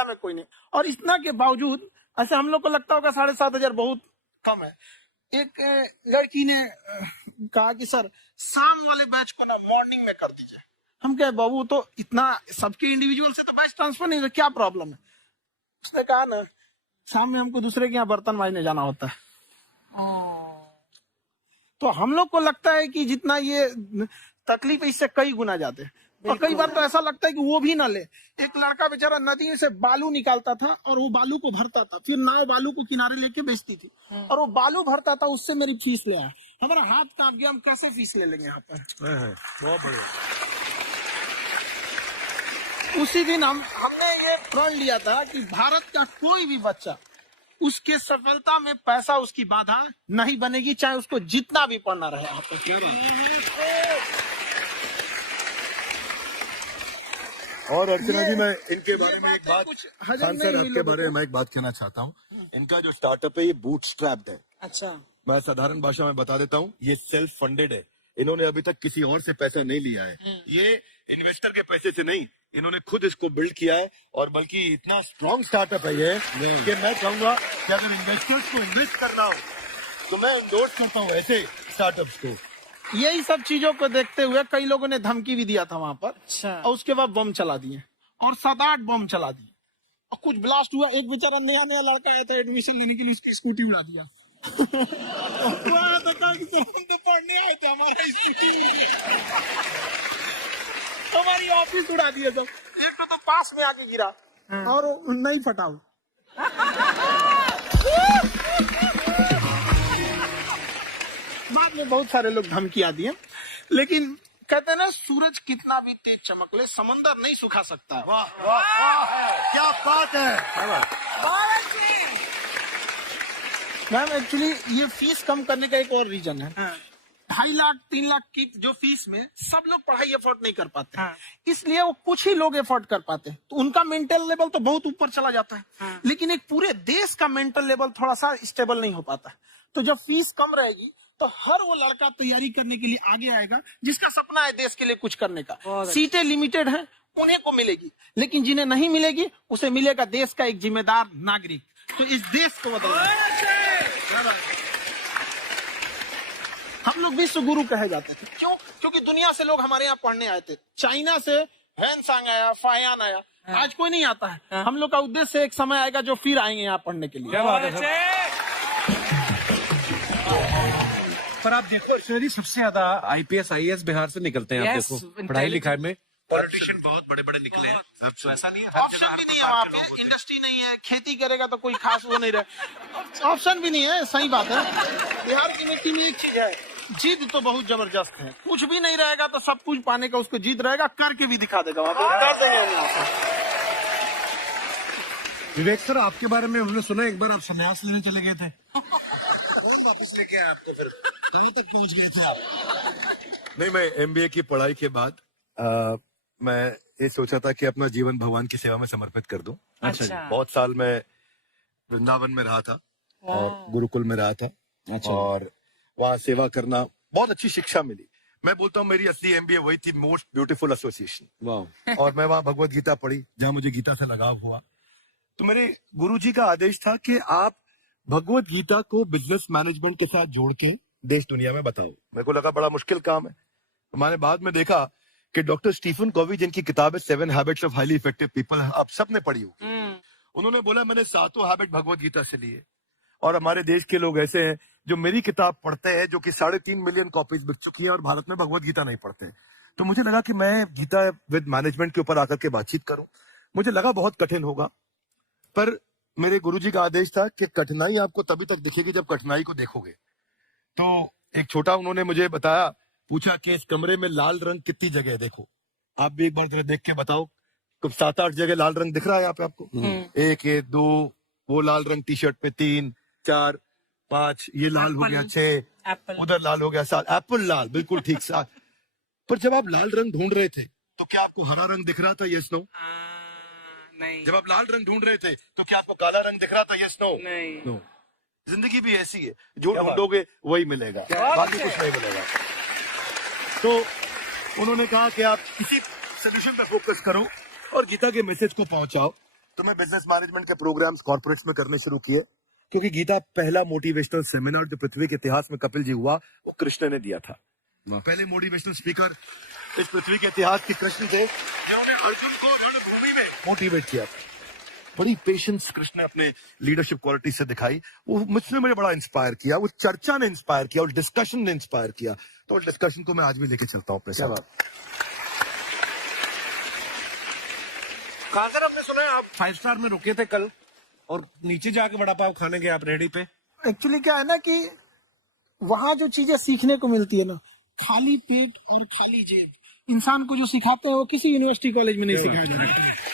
India में कोई नहीं। और इतना के बावजूद ऐसे हम लोग को लगता होगा 7,500 बहुत कम है। एक लड़की ने कहा कि सर शाम वाले बैच को ना मॉर्निंग में कर दीजिए। हम कहे बाबू तो इतना सबके इंडिविजुअल से तो बैच ट्रांसफर नहीं, क्या प्रॉब्लम है? उसने कहा ना शाम में हमको दूसरे के यहाँ बर्तन मांजने जाना होता है। तो हम लोग को लगता है कि जितना ये तकलीफ है इससे कई गुना ज्यादा है। और कई बार तो ऐसा लगता है कि वो भी ना ले। एक लड़का बेचारा नदी से बालू निकालता था और वो बालू को भरता था, फिर नाव बालू को किनारे लेके बेचती थी और वो बालू भरता था, उससे मेरी फीस ले आया। हमारा हाथ कांप गया, हम कैसे फीस ले लेंगे यहाँ पर। बहुत बढ़िया। उसी दिन हमने ये प्रण लिया था कि भारत का कोई भी बच्चा उसके सफलता में पैसा उसकी बाधा नहीं बनेगी, चाहे उसको जितना भी पढ़ना रहे। आपको और अर्चना जी, मैं इनके बारे में एक बात, खान सर आपके बारे में मैं एक बात कहना चाहता हूँ। इनका जो स्टार्टअप है ये बूटस्ट्रैप्ड है। अच्छा, मैं साधारण भाषा में बता देता हूँ, ये सेल्फ फंडेड है। इन्होंने अभी तक किसी और से पैसा नहीं लिया है, ये इन्वेस्टर के पैसे से नहीं, इन्होंने खुद इसको बिल्ड किया है। और बल्कि इतना स्ट्रॉन्ग स्टार्टअप है ये कि मैं कहूंगा कि अगर इन्वेस्टर्स को इन्वेस्ट करना हो तो मैं इंडोर्स करता हूँ ऐसे स्टार्टअप्स को। यही सब चीजों को देखते हुए कई लोगों ने धमकी भी दिया था वहां पर। अच्छा। और उसके बाद बम चला दिए और 7-8 बम चला दिए और कुछ ब्लास्ट हुआ। एक बेचारा नया नया लड़का आया था एडमिशन लेने के लिए, उसकी स्कूटी उड़ा दिया। पढ़ने आए थे, हमारा स्कूटी हमारी ऑफिस उड़ा दिए सब। एक तो पास में आके गिरा और नहीं फटा। बाद में बहुत सारे लोग धमकियां दिए, लेकिन कहते हैं ना सूरज कितना भी तेज चमक ले समंदर नहीं सुखा सकता। वाह वाह वाह, क्या बात है। मैम एक्चुअली ये फीस कम करने का एक और रीजन है। 2.5 लाख 3 लाख की जो फीस में सब लोग पढ़ाई अफोर्ड नहीं कर पाते। इसलिए वो कुछ ही लोग अफोर्ड कर पाते हैं, तो उनका मेंटल लेवल तो बहुत ऊपर चला जाता है। लेकिन एक पूरे देश का मेंटल लेवल थोड़ा सा स्टेबल नहीं हो पाता। तो जब फीस कम रहेगी तो हर वो लड़का तैयारी करने के लिए आगे आएगा जिसका सपना है देश के लिए कुछ करने का। सीटें लिमिटेड हैं, उन्हें को मिलेगी, लेकिन जिन्हें नहीं मिलेगी उसे मिलेगा देश का एक जिम्मेदार नागरिक। तो इस देश को बदलना। हम लोग विश्व गुरु कहे जाते थे, क्यों? क्योंकि दुनिया से लोग हमारे यहाँ पढ़ने आए थे। चाइना से वैनसांग आया, फायान आया, आज कोई नहीं आता है। हम लोग का उद्देश्य एक समय आएगा जो फिर आएंगे यहाँ पढ़ने के लिए। पर आप देखो अर्चना जी, सबसे ज्यादा IPS IAS बिहार से निकलते हैं। आप देखो पढ़ाई लिखाई में पॉलिटिशियन बहुत बड़े बड़े निकले हैं। अब तो ऐसा नहीं है, ऑप्शन भी नहीं है वहाँ पे, इंडस्ट्री नहीं है, खेती करेगा तो कोई खास वो नहीं रहे, ऑप्शन भी नहीं है। सही बात है। बिहार की मिट्टी में एक चीज है, जिद तो बहुत जबरदस्त है। कुछ भी नहीं रहेगा तो सब कुछ पाने का उसको जिद रहेगा, करके भी दिखा देगा वहाँ पे। विवेक सर, आपके बारे में हमने सुना एक बार आप संन्यास लेने चले गए थे। वापस लेके आए आपको, फिर कहीं तक पहुंच गए थे आप? नहीं, मैं MBA की पढ़ाई के बाद मैं ये सोचा था कि अपना जीवन भगवान की सेवा में समर्पित कर दूं। अच्छा। बहुत साल मैं वृंदावन में रहा था और गुरुकुल में रहा था। अच्छा। और वहाँ सेवा करना, बहुत अच्छी शिक्षा मिली। मैं बोलता हूँ मेरी असली MBA वही थी, मोस्ट ब्यूटीफुल एसोसिएशन। वाह। और मैं वहाँ भगवत गीता पढ़ी, जहाँ मुझे गीता से लगाव हुआ। तो मेरे गुरुजी का आदेश था कि आप भगवत गीता को बिजनेस मैनेजमेंट के साथ जोड़ के देश दुनिया में बताओ। मेरे को लगा बड़ा मुश्किल काम है। तो मैंने बाद में देखा कि डॉक्टर स्टीफन कोवी, जिनकी किताब है 7 habits of highly effective people, आप सबने पढ़ी होगी। उन्होंने बोला मैंने 7 हैबिट भगवत गीता से लिए। और हमारे देश के लोग ऐसे हैं जो मेरी किताब पढ़ते हैं, जो कि 3.5 मिलियन कॉपीज बिक चुकी है, और भारत में भगवत गीता नहीं पढ़ते हैं। तो मुझे लगा कि मैं गीता विद मैनेजमेंट के ऊपर आकर के बातचीत करूं। मुझे लगा बहुत कठिन होगा, पर मेरे गुरुजी का आदेश था कि कठिनाई आपको तभी तक दिखेगी जब कठिनाई को देखोगे। तो एक छोटा उन्होंने मुझे बताया, पूछा कि इस कमरे में लाल रंग कितनी जगह है, देखो आप भी एक बार जरा देख के बताओ। कुछ 7-8 जगह लाल रंग दिख रहा है यहाँ पे आपको। 1 है, 2 वो लाल रंग टी शर्ट पे, 3 4 5 ये लाल हो गया, 6 उधर लाल हो गया, 7 एप्पल लाल, बिल्कुल ठीक 7। पर जब आप लाल रंग ढूंढ रहे थे तो क्या आपको हरा रंग दिख रहा था? Yes no? नहीं। जब आप लाल रंग ढूंढ रहे थे तो क्या आपको काला रंग दिख रहा था? Yes no? नहीं। नो। जिंदगी भी ऐसी है, जो ढूंढोगे वही मिलेगा, बाकी कुछ नहीं मिलेगा। तो उन्होंने कहा कि आप किसी सोल्यूशन पे फोकस करो और गीता के मैसेज को पहुंचाओ। तो मैं बिजनेस मैनेजमेंट के प्रोग्राम्स कॉर्पोरेट्स में करने शुरू किए, क्योंकि गीता पहला मोटिवेशनल सेमिनार जो पृथ्वी के इतिहास में कपिल जी हुआ वो कृष्ण ने दिया था। पहले मोटिवेशनल स्पीकर इस पृथ्वी के इतिहास के कृष्ण थे, जिन्होंने अर्जुन को रणभूमि में मोटिवेट किया था। बड़ी पेशेंस कृष्ण ने अपने लीडरशिप क्वालिटी से दिखाई, वो मुझे बड़ा इंस्पायर किया, वो चर्चा ने इंस्पायर किया और डिस्कशन ने इंस्पायर किया। तो उस डिस्कशन को मैं आज भी लेके चलता हूँ अपने साथ। खान सर, आपने सुना है आप 5 स्टार में रुके थे कल और नीचे जाके वड़ा पाव खाने गए आप रेडी पे? एक्चुअली क्या है ना कि वहां जो चीजें सीखने को मिलती है ना, खाली पेट और खाली जेब, इंसान को जो सिखाते हैं वो किसी यूनिवर्सिटी कॉलेज में नहीं सिखाया जाता है।